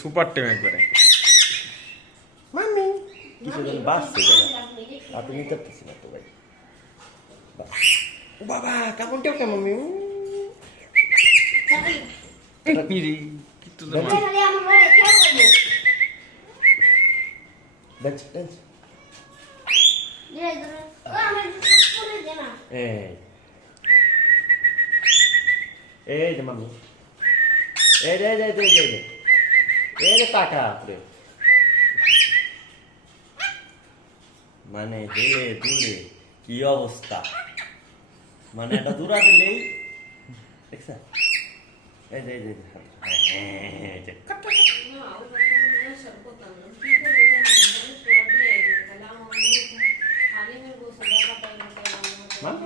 Super team একবারে। মামি কিছুজন বাসছে বাবা কেমন টেপটা মামি Dance, dance. এই এই যে যে এই যে, এই যে, এই যে এই যে টাকা আপনি মানে হেলে দুলে কি অবস্থা মানে এটা দূরা দিলেই দেখছ এই যে এই যে, Var mı?